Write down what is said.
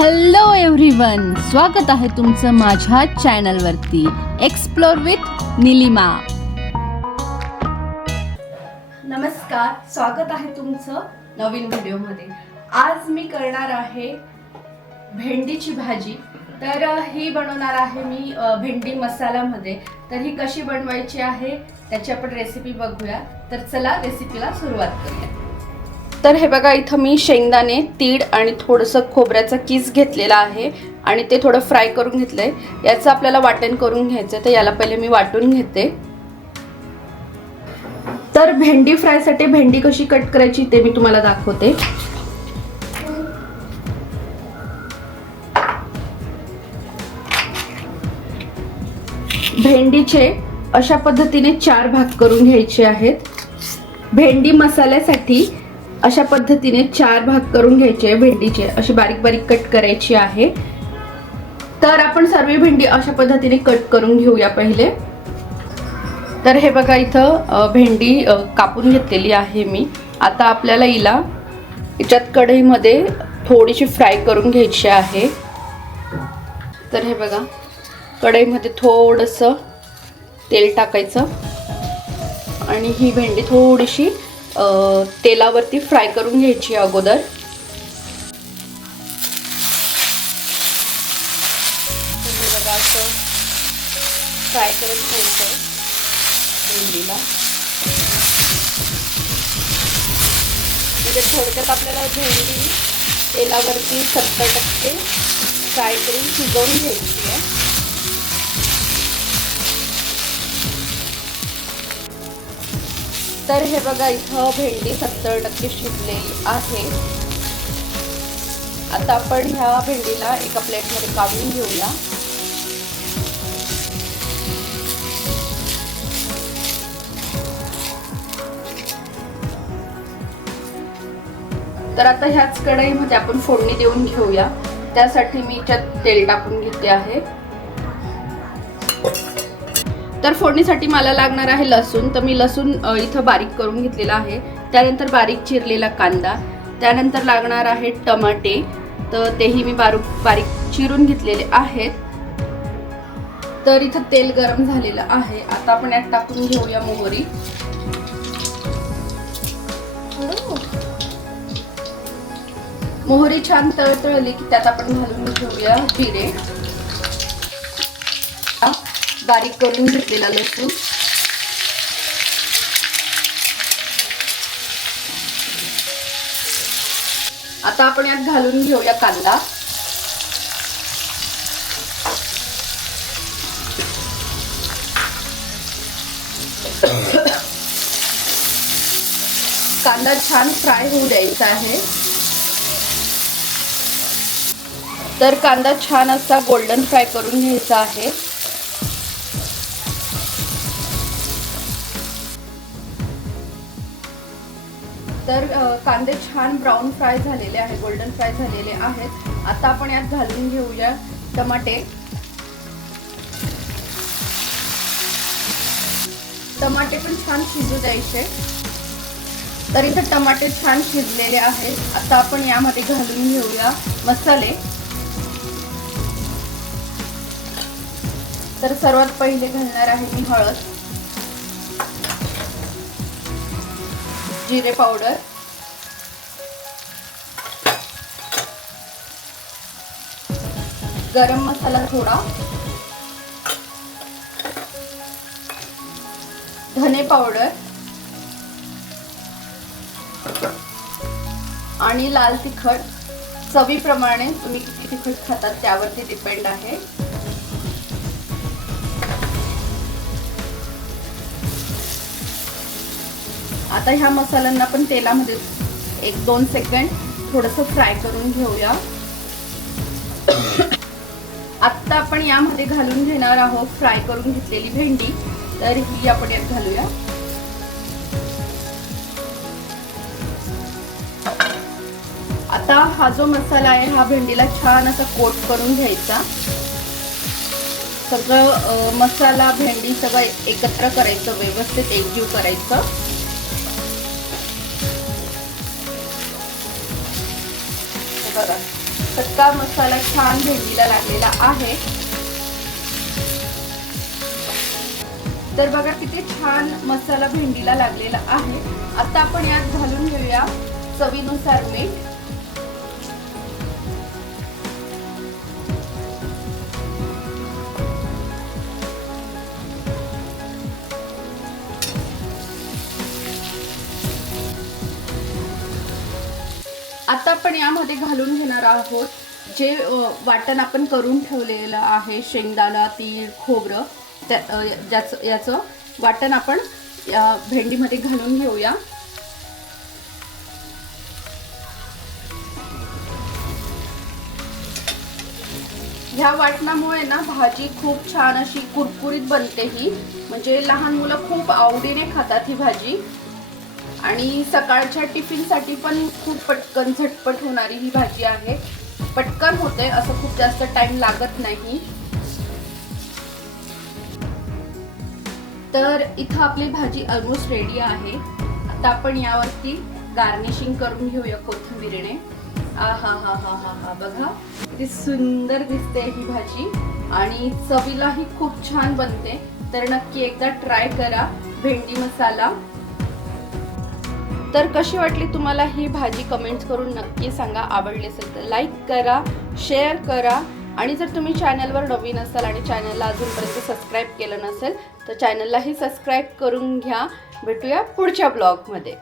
Hello everyone, स्वागत आहे तुमचं माझ्या चॅनलवरती एक्सप्लोर विथ निलिमा. नमस्कार, स्वागत आहे तुमचं नवीन व्हिडिओमध्ये. आज मी करणार आहे भेंडीची भाजी. तर ही बनवणार आहे मी भेंडी मसाल्यामध्ये. तर ही कशी बनवायची आहे त्याची आपण रेसिपी बघूया. तर चला रेसिपीला सुरुवात करूया. तर हे बघा, इथं मी शेंगदाणे, तीळ आणि थोडंसं खोबऱ्याचा कीस घेतलेला आहे आणि ते थोडं फ्राय करून घेतलंय. याचं आपल्याला वाटण करून घ्यायचं, तर याला पहिले मी वाटून घेते. तर भेंडी फ्रायसाठी भेंडी कशी कट करायची ते मी तुम्हाला दाखवते. भेंडीचे अशा पद्धतीने 4 भाग करून घ्यायचे आहेत. भेंडी मसाल्यासाठी अशा पद्धतीने 4 भाग करून घ्यायचे. भेंडीचे अशी बारीक बारीक कट करायची आहे. तर आपण सर्व भेंडी अशा पद्धतीने कट करून घेऊया पहिले. तर हे बघा, इथं भेंडी कापून घेतलेली आहे मी. आता आपल्याला याच्यात कढईमध्ये थोडीशी फ्राय करून घ्यायची आहे. तर हे बघा, कढईमध्ये थोडंसं तेल टाकायचं आणि ही भेंडी थोडीशी तेलावरती फ्राय करून घ्यायची अगोदर. बघा, असं फ्राय करत घ्यायचं भेंडीला. म्हणजे थोडक्यात आपल्याला भेंडी तेलावरती 70% फ्राय करून शिजवून घ्यायची आहे. तर हे बघा, इथं भेंडी 70% शिजलेली आहे. आता आपण ह्या भेंडीला एका प्लेटमध्ये काढून घेऊया. तर आता ह्याच कढईमध्ये आपण फोडणी देऊन घेऊया. त्यासाठी मी याच्यात तेल टाकून घेते आहे. तर फोडणीसाठी मला लागणार आहे लसूण. तर मी लसूण इथं बारीक करून घेतलेला आहे. त्यानंतर बारीक चिरलेला कांदा, त्यानंतर लागणार आहे टमाटे. तर तेही मी बारीक चिरून घेतलेले आहेत. तर इथं तेल गरम झालेलं आहे. आता आपण यात टाकून घेऊया मोहरी. मोहरी छान तळतळली की त्यात आपण घालून घेऊया जिरे, बारीक करून घेतलेला लसूण, आता आपण यात घालून घेऊया कांदा. कांदा छान फ्राय होऊ द्यायचा आहे. तर कांदा छान असा गोल्डन फ्राय करून घ्यायचा आहे. तर कांदे छान ब्राऊन फ्राय झालेले आहे, गोल्डन फ्राय झालेले आहेत. आता आपण यात घालून घेऊया टमाटे. टमाटे पण छान शिजू द्यायचे. तर इथे टमाटे छान शिजलेले आहेत. आता आपण यामध्ये घालून घेऊया मसाले. तर सर्वात पहिले घालणार आहे मी हळद, जिरे पावडर, गरम मसाला थोडा, धने पावडर आणि लाल तिखट. चवीप्रमाणे तुम्ही किती तिखट खातात त्यावरती डिपेंड आहे. आता ह्या मसाल्यांना पण तेलामध्ये 1-2 सेकंड थोडंसं फ्राय करून घेऊया. आता आपण यामध्ये घालून घेणार आहोत फ्राय करून घेतलेली भेंडी. तर ही आपण यात घालूया. आता हा जो मसाला आहे हा भेंडीला छान असा कोट करून घ्यायचा. सगळं मसाला भेंडी सगळं एकत्र करायचं, व्यवस्थित एकजीव करायचं. बघा, सगळा मसाला छान भेंडीला लागलेला आहे. तर बघा किती छान मसाला भेंडीला लागलेला आहे. आता आपण यात घालून घेऊया चवीनुसार मीठ. आता आपण यामध्ये घालून घेणार आहोत जे वाटण आपण करून ठेवलेलं आहे, शेंगदाणा, तीळ, खोबरं, याचं वाटण आपण या भेंडीमध्ये घालून घेऊया. ह्या वाटणामुळे ना भाजी खूप छान अशी कुरकुरीत बनते. ही म्हणजे लहान मुलं खूप आवडीने खातात ही भाजी. आणि सकाळच्या टिफिनसाठी पण खूप पटकन झटपट होणारी ही भाजी आहे. पटकन होते, असं खूप जास्त टाइम लागत नाही. तर इथं आपली भाजी ऑलमोस्ट रेडी आहे. आता आपण यावरती गार्निशिंग करून घेऊया कोथिंबीरीने. आहा हा हा हा हा, बघा किती सुंदर दिसते ही भाजी आणि चवीलाही खूप छान बनते. तर नक्की एकदा ट्राय करा भेंडी मसाला. तर कशी वाटली तुम्हाला ही भाजी कमेंट्स करून नक्की सांगा. आवडली असेल तर लाईक करा, शेअर करा आणि जर तुम्ही चॅनलवर नवीन असाल आणि चॅनलला अजूनपर्यंत सबस्क्राईब केलं नसेल तर चॅनललाही सबस्क्राईब करून घ्या. भेटूया पुढच्या ब्लॉगमध्ये.